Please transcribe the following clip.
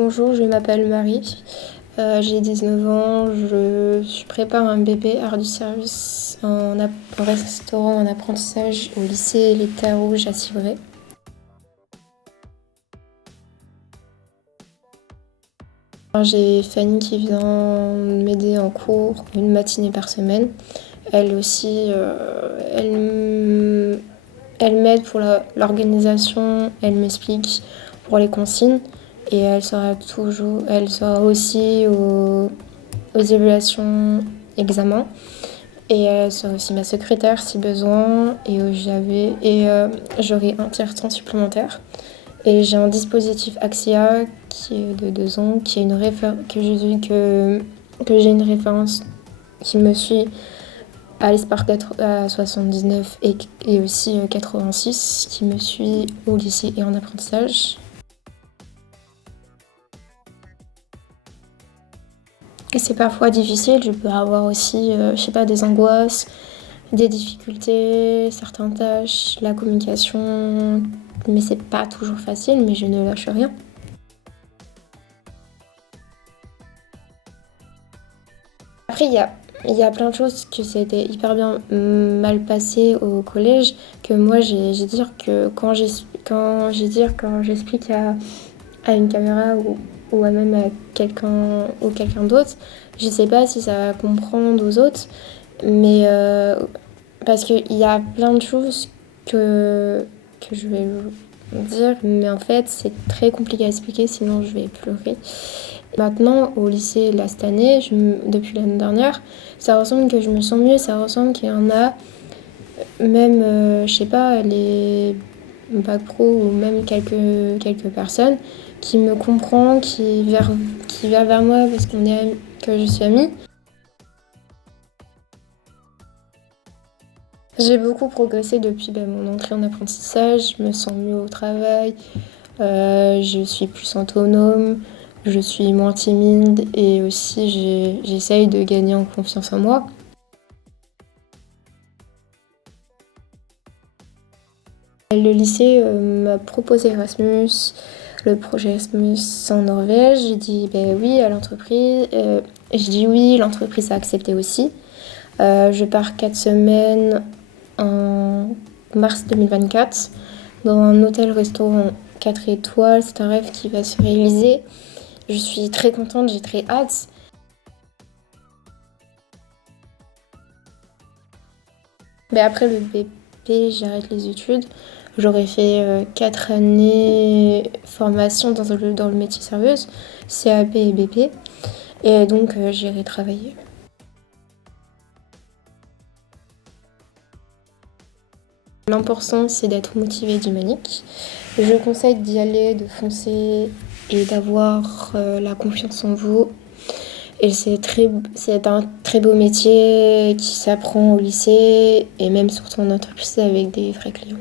Bonjour, je m'appelle Marie, j'ai 19 ans, je prépare un BP art du service en restaurant en apprentissage au lycée Les Terres Rouges à Civray. J'ai Fanny qui vient m'aider en cours une matinée par semaine. Elle aussi, elle m'aide pour l'organisation, elle m'explique pour les consignes et elle sera aussi aux évaluations examens et elle sera aussi ma secrétaire si besoin j'aurai un tiers-temps supplémentaire. Et j'ai un dispositif Axia qui est de 2 ans, qui est que j'ai une référence qui me suit à l'ESPAR à 79 et aussi 86 qui me suit au lycée et en apprentissage. Et c'est parfois difficile, je peux avoir aussi, des angoisses, des difficultés, certaines tâches, la communication, mais c'est pas toujours facile, mais je ne lâche rien. Après, il y a plein de choses que c'était hyper bien mal passé au collège, que moi j'ai dire que quand j'explique à une caméra ou à même à quelqu'un d'autre, je sais pas si ça va comprendre aux autres, mais parce qu'il y a plein de choses que je vais vous dire, mais en fait c'est très compliqué à expliquer, sinon je vais pleurer. Maintenant, au lycée, là, cette année, depuis l'année dernière, ça ressemble que je me sens mieux, ça ressemble qu'il y en a, même, les bac pro ou même quelques personnes qui me comprennent, qui vient vers moi parce que je suis amie. J'ai beaucoup progressé depuis mon entrée en apprentissage, je me sens mieux au travail, je suis plus autonome, je suis moins timide et aussi j'essaye de gagner en confiance en moi. Le lycée m'a proposé Erasmus, le projet Erasmus en Norvège. J'ai dit oui à l'entreprise. J'ai dit oui, l'entreprise a accepté aussi. Je pars 4 semaines en mars 2024 dans un hôtel-restaurant 4 étoiles. C'est un rêve qui va se réaliser. Je suis très contente, j'ai très hâte. Après le BP, j'arrête les études. J'aurais fait 4 années formation dans le métier serveuse, CAP et BP. Et donc j'irai travailler. L'important, c'est d'être motivé et dynamique. Je conseille d'y aller, de foncer et d'avoir la confiance en vous. Et c'est un très beau métier qui s'apprend au lycée et même surtout en entreprise avec des vrais clients.